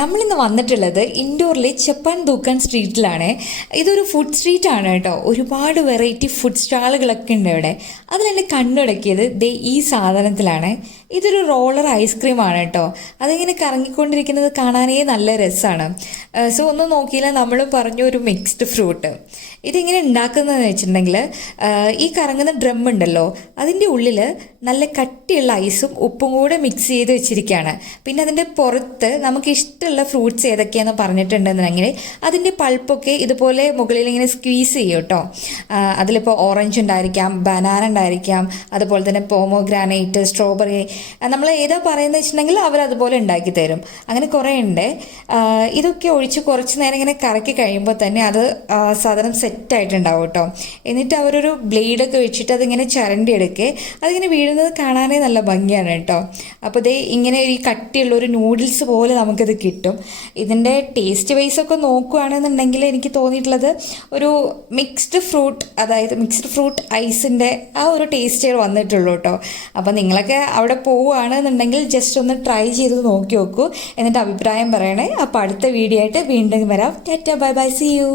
നമ്മളിന്ന് വന്നിട്ടുള്ളത് ഇൻഡോറിലെ ചെപ്പാൻ ദൂക്കാൻ സ്ട്രീറ്റിലാണ്. ഇതൊരു ഫുഡ് സ്ട്രീറ്റ് ആണ് കേട്ടോ. ഒരുപാട് വെറൈറ്റി ഫുഡ് സ്റ്റാളുകളൊക്കെ ഉണ്ട് ഇവിടെ. അതിലെന്നെ കണ്ണുടക്കിയത് ദേ ഈ സാധനത്തിലാണ്. ഇതൊരു റോളർ ഐസ്ക്രീം ആണ് കേട്ടോ. അതിങ്ങനെ കറങ്ങിക്കൊണ്ടിരിക്കുന്നത് കാണാനേ നല്ല രസമാണ്. സോ ഒന്നും നോക്കിയില്ല, നമ്മൾ പറഞ്ഞു ഒരു മിക്സ്ഡ് ഫ്രൂട്ട്. ഇതിങ്ങനെ ഉണ്ടാക്കുന്നതെന്ന് വെച്ചിട്ടുണ്ടെങ്കിൽ ഈ കറങ്ങുന്ന ഡ്രം ഉണ്ടല്ലോ, അതിൻ്റെ ഉള്ളിൽ നല്ല കട്ടിയുള്ള ഐസും ഉപ്പും കൂടെ മിക്സ് ചെയ്ത് വെച്ചിരിക്കുകയാണ്. പിന്നെ അതിൻ്റെ പുറത്ത് നമുക്ക് ഇഷ്ടമുള്ള ഫ്രൂട്ട്സ് ഏതൊക്കെയാണെന്ന് പറഞ്ഞിട്ടുണ്ടെന്നുണ്ടെങ്കിൽ അതിൻ്റെ പൾപ്പൊക്കെ ഇതുപോലെ മുകളിൽ ഇങ്ങനെ സ്ക്വീസ് ചെയ്യും കേട്ടോ. അതിലിപ്പോൾ ഓറഞ്ച് ഉണ്ടായിരിക്കാം, ബനാന ഉണ്ടായിരിക്കാം, അതുപോലെ തന്നെ പോമോഗ്രാനൈറ്റ്, സ്ട്രോബെറി, നമ്മൾ ഏതാ പറയുന്നത് വെച്ചിട്ടുണ്ടെങ്കിൽ അവരതുപോലെ ഉണ്ടാക്കി തരും. അങ്ങനെ കുറേ ഉണ്ട്. ഇതൊക്കെ ഒഴിച്ച് കുറച്ച് നേരം ഇങ്ങനെ കറക്കി കഴിയുമ്പോൾ തന്നെ അത് സാധനം സെറ്റായിട്ടുണ്ടാവും കേട്ടോ. എന്നിട്ട് അവരൊരു ബ്ലേഡൊക്കെ വെച്ചിട്ട് അതിങ്ങനെ ചരണ്ടി എടുക്കുക. അതിങ്ങനെ വീഴുന്നത് കാണാനേ നല്ല ഭംഗിയാണ് കേട്ടോ. അപ്പോൾ ഇതേ ഇങ്ങനെ ഈ കട്ടിയുള്ള ഒരു നൂഡിൽസ് പോലെ നമുക്കിത് കിട്ടും. ഇതിൻ്റെ ടേസ്റ്റ് വൈസൊക്കെ നോക്കുകയാണെന്നുണ്ടെങ്കിൽ എനിക്ക് തോന്നിയിട്ടുള്ളത് ഒരു മിക്സ്ഡ് ഫ്രൂട്ട്, അതായത് മിക്സ്ഡ് ഫ്രൂട്ട് ഐസിൻ്റെ ആ ഒരു ടേസ്റ്റേ വന്നിട്ടുള്ളൂ കേട്ടോ. അപ്പോൾ നിങ്ങളൊക്കെ അവിടെ പോവുകയാണെന്നുണ്ടെങ്കിൽ ജസ്റ്റ് ഒന്ന് ട്രൈ ചെയ്ത് നോക്കി നോക്കൂ, എന്നിട്ട് അഭിപ്രായം പറയണേ. അപ്പോൾ അടുത്ത വീഡിയോ ആയിട്ട് വീണ്ടും വരാം. ടാറ്റാ, ബൈ ബൈ, സീ യു.